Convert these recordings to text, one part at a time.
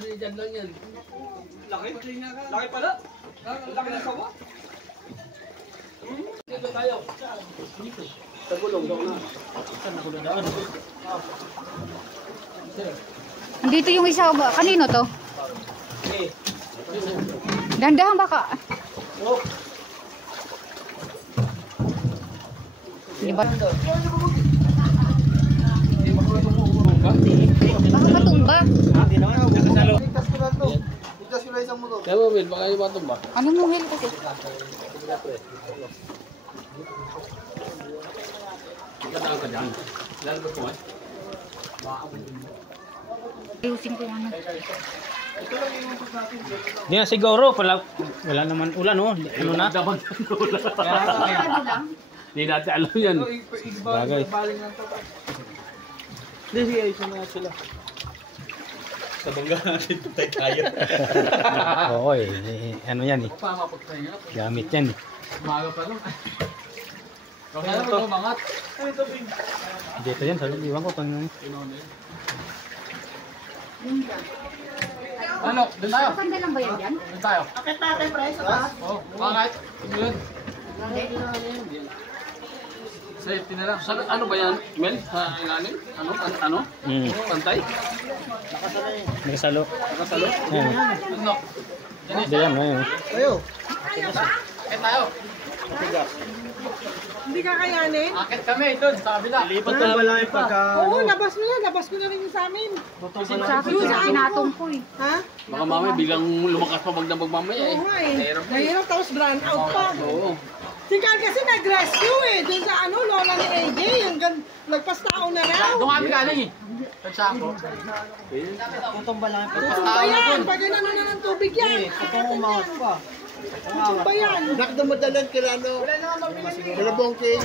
dyan lang yan. Laki? Laki pala? Laki ng sawa? Dito tayo. Dito. Sa gulong daw na. Saan ako dadaan? Andito yung isa. Kanino to? Okay. Dandahan baka. Oh. Di ba? Baka matumba. Hindi naman. Ligtas ko na to. Ligtas ko na isang motor. Kaya mo, Will, baka yung matumba. Ano mo hil kasi? Ikatang ka dyan. Lalo ba kumain? Ayusin ko yan. Di na siguro, wala naman ulan, oh. Ano na? Dapat Ano lang? hindi natin alam yan. Bagay. Hindi, sige, ayusin na sila. Sa bangga natin ito tayo kaya. Oo, ano yan eh. Gamit yan eh. Umaga pa lang. Okay na ito, mangat. Dito yan, sabi, iwan ko pang Ano? Doon tayo. Kanda lang ba yan dyan? Doon tayo. Akit natin, pre, sa taas. Oo, bakit? Yun. Hindi. Safety na lang. Ano ba yan, Mel? Sa ilalim? Ano? Pantay? Nakasalo. Nakasalo? Ayan. Ano? Hindi yan, ayun. Tayo. Akit tayo. Hindi kakayanin? Akit kami doon sa kabila. Lipat na wala yung pagka... Oo, labas mo na rin yung sa amin. Sabi ko, pinatong ko eh. Ha? Baka mamaya biglang lumakas pa magdamag mamaya eh. Oo nga eh. Mahirap na eh. Mahirap tapos brand out pa. Oo. Si Carl kasi nag-rescue eh. Doon sa ano, lola ni AJ. Yung lagpas tao na raw. Doon kami galing eh. Nagsako. Putong balaki pa. Tutumba yan. Pag inano na ng tubig yan. Putong umangat pa. Tutumba yan. Nakdamadalan kila ano. Wala bongking.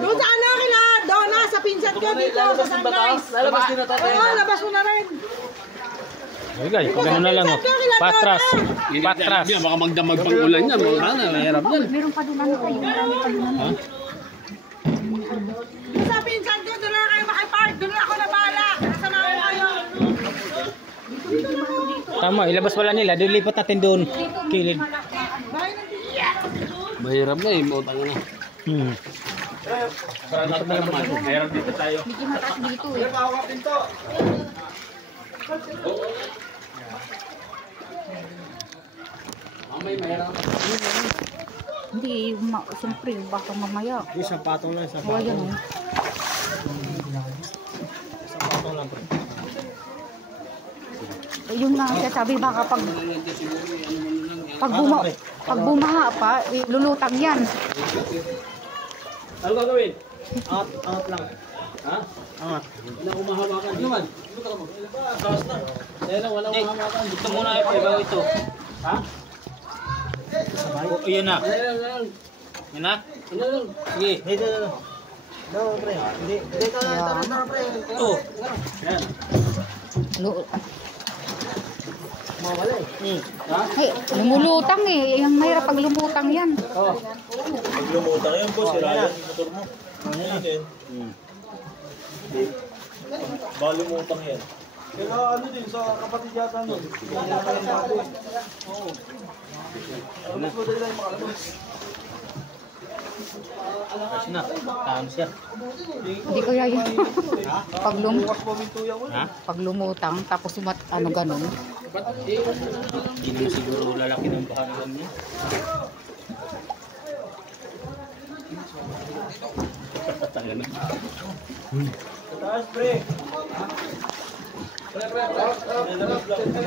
Doon sa ano, kila Donna, sa pinsan ko dito. Sa Sunrise. Lalabas din na tayo. Oo, labas mo na rin. Ay guys, pag ano na lang, oh. Patras. Patras. Baka magdamag pang ulan yan. Mga na, mahirap yan. Meron pa doon ano kayo. Marami pa doon ano. Doon sa pinsan ko, doon na kayo makipark. Doon na ako na bahala. Kasama ko kayo. Tama, ilabas wala nila. Dilipat natin doon. Kilid. Bahay ng tiyak. Mahirap na eh. Mautang na. Dapat na naman. Mahirap dito tayo. Medyo mataas dito eh. Bawak pinto. Mamay, mahirap. Hindi, siyempre, baka mamaya. Isang patong lang, isang O, ayan oh. patong lang. Yun nga, siya sabi baka pag bumaha pa, lulutang yan. Ano gagawin? Angat lang. Ha? Angat. Wala akong mahawakan. Ano man? Dito ka mo. Taas na. Kaya lang, wala akong mahawakan. Ito muna ibaw ito. Ha? Oh, yun na. Ayan. Yun na. Ano lang? Sige. Dito. No, pre. Hindi. Dito na, pre. Ito. Ayan. Mawala eh. Ha? Ay, lumulutang eh. Yung mahirap pag lumutang yan. Oo. Pag lumutang yun, boss. Sira yung motor mo. Ano yun? Baka lumutang yan. Kaya ano din, sa kapatid yata nun. Oo. Ano mo dali lang makalabas? Ayos na. Tahan siya. Hindi ko yan. Ha? Pag lumutang, tapos ano ganun. Hindi naman siguro lalaki ng baharan niya. Tanga na. Taas, pre.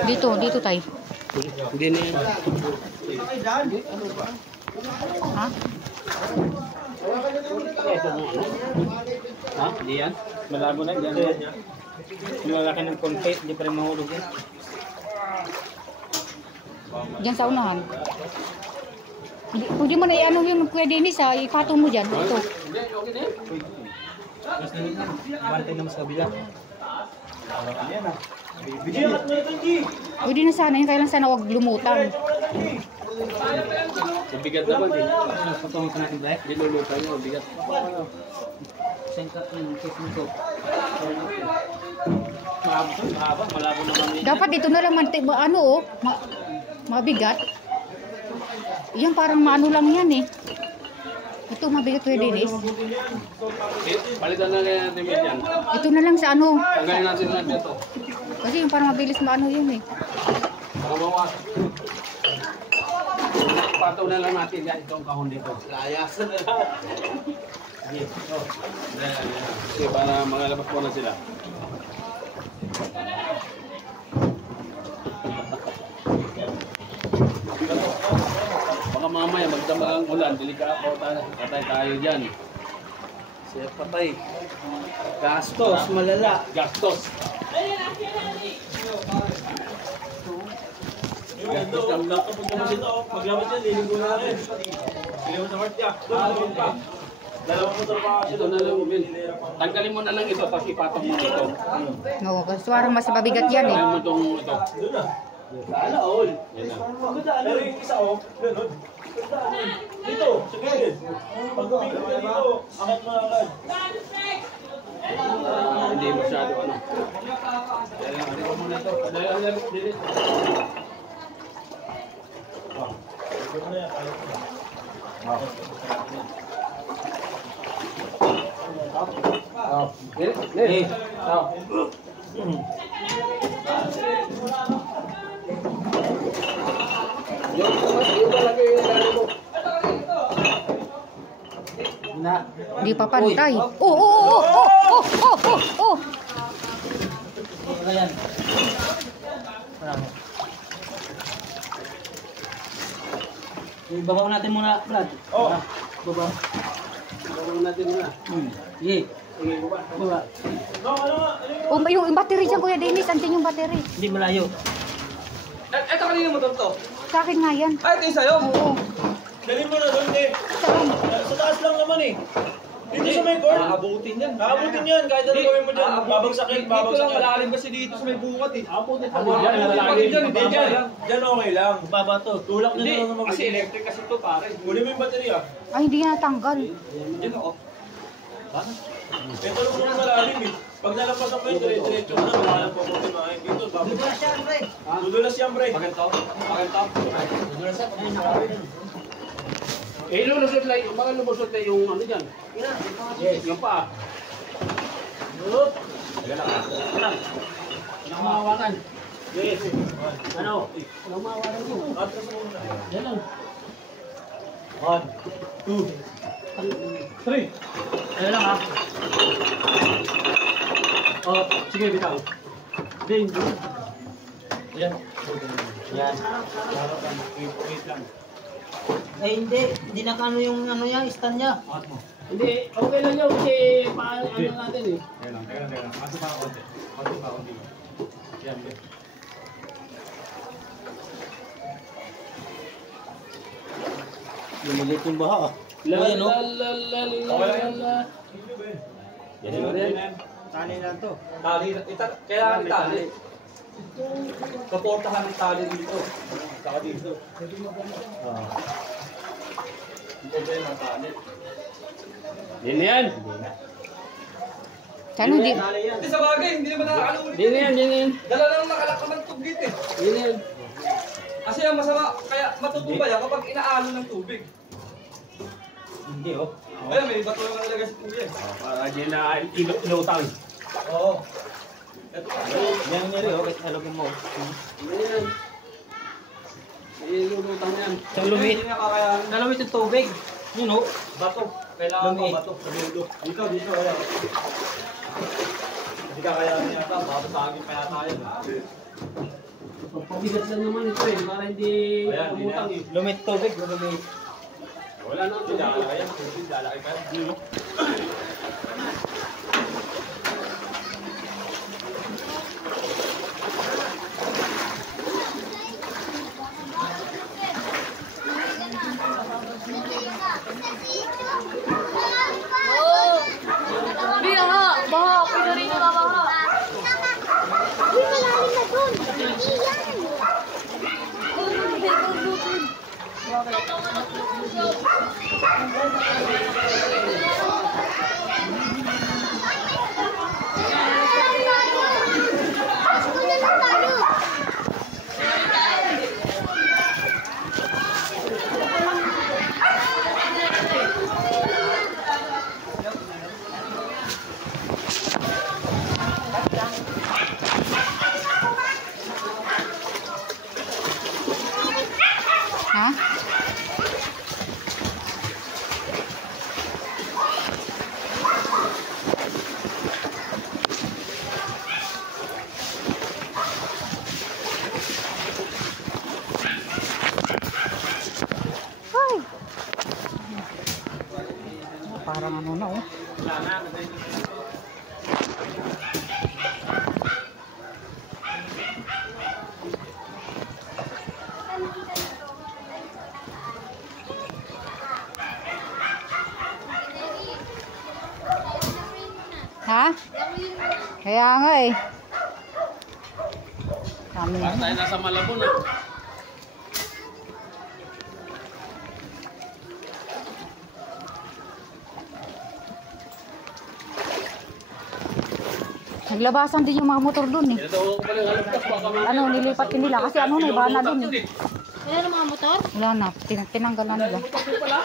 Dito tayo. Hindi na yan. Ha? Ha? Hindi yan? Malabo na. Diyan. Lalaki ng konti. Hindi pa rin mahulog yan. Diyan sa unahan. Pwede mo na i-ano yung Kuya Dennis ha. Ipatong mo dyan. Ito. Hindi, okay na yan. Bantay naman sa kabila. Pwede na sana yun. Kaya lang sana huwag lumutang. Mabigat naman eh. Patungin ka natin, Black. Dilulutan nyo, mabigat. Saan ka yung case nito? malabo naman yun. Dapat dito na lang ano oh, mabigat. Yan parang maano lang yan eh. Ito mabigat Kuya Dennis. Palitan na kaya natin yan. Ito na lang sa ano. Tanggalin natin lang dito. Kasi yung parang mabilis maano yun eh. Pagawa. Pataw na lang natin yan itong kahon dito. Layasan na lang. Kasi para magalabas po na sila. Baka mamaya magdamag ang ulan, delikado patay tayo dyan. Siya patay. Gastos, malala. Gastos. Gastos ang maglabas yan, liligo na rin. Liligo sa Martia. Doon pa. Dalawang motor pa kasi Ito na lang, Bin. Tanggalin mo na lang ito, tapos ipatong mo ito. No, kasi parang mas mabigat yan eh. Tanggalin mo itong ito. doon na. Sana all. Yan na. Pero yung isa ganun. Dito, sa gilid. Pag umikot ka dito, angat mo agad. Hindi masyado ano. Dahil lang, ano muna ito. Dahil, dilit. Ito na yan, ayos na. Dilit. Hindi pa pantay. Oh. Ayan. Ibabaw natin muna, Brad. Oh. Babaw. Babaw natin muna. Sige. Sige, baba. Baba. Oh, yung battery dyan Kuya Dennis, antin yung battery. Hindi malayo. Ito kanina mo to. Sa akin nga yan. Ay, ito yung sa'yo. Oo. Dali mo na doon eh. Saan? Sa taas lang naman eh. Dito sa may court. Aabutin yan. Aabutin yan. Kahit ano gawin mo dyan. Babagsakin. Dito lang malalim kasi dito sa may bukat eh. Aabutin pa. Yan, malalim dyan. Hindi dyan. Dyan okay lang. Baba to. Tulak na Hindi, lang naman. kasi electric kasi to pare. Huli mo yung baterya. Ay, hindi yan natanggal. Yan o. Ito lang naman malalim eh. Pag nalampasan mo yun, dire-diretso na. Wala lang po po timahin. Dito, babagsakin. Dudulas yan, pre. Dudulas yan, pre. Paganto. Dudulas yan. Eh, lumusot lang. Baka lumusot lang yung ano dyan. Yung paa. Yan lang. Yan ang mahawakan. Yes. Ano? Ano mahawakan mo? Atras mo muna. Yan lang. 1, 2, 3. Ayan lang ha. Oh, sige, bitaw. Din. Yan. Yan. Wait lang. Ay hindi nakano yung ano yan, stand niya. Hindi, okay lang yun kasi paano natin eh. Teka lang. Maso pa konti. Yan. Lumilit yung baha ah. La Ayan, la oh. la la la la. Yan yun rin. Tali lang to. Kailangan tali. Kaportahan ng tali dito. Saka dito. Din yan. Sana hindi. Hindi sa bagay, hindi naman nakakalulit. Din yan. Dala lang nakalakad ng tubig eh. Din yan. Kasi ang masama, kaya matutuba yan kapag inaalo ng tubig. Hindi oh. Kaya may bato yung nalagay sa tubig. Para dyan na inutang. Oo. Yan nga rin oh, kahit halogin mo. Yan. Ilulutang yan. Yung lumit. Hindi na kakayanin. Nalumit yung tubig. Yun oh. Bato. Kailangan Lumit. ko bato. Dito, ayan. Hindi kakayanin yata. Babasagin pa yata yun. Pagpabigat lang naman ito eh. Para hindi umutang eh. Lumit tubig, lumit. Wala na. Hindi lalaki yan. Hindi lalaki pa yan. Ay. Parang ano na oh. Ha? Kaya nga eh. Kami na. Tayo nasa Malabon ah. Naglabasan din yung mga motor dun eh. Ito ko pala yung halagpas. Baka mga... Ano, nilipat din nila kasi ano na, iba na dun eh. Wala na mga motor? Wala na, tinanggal na nila. Ito pala.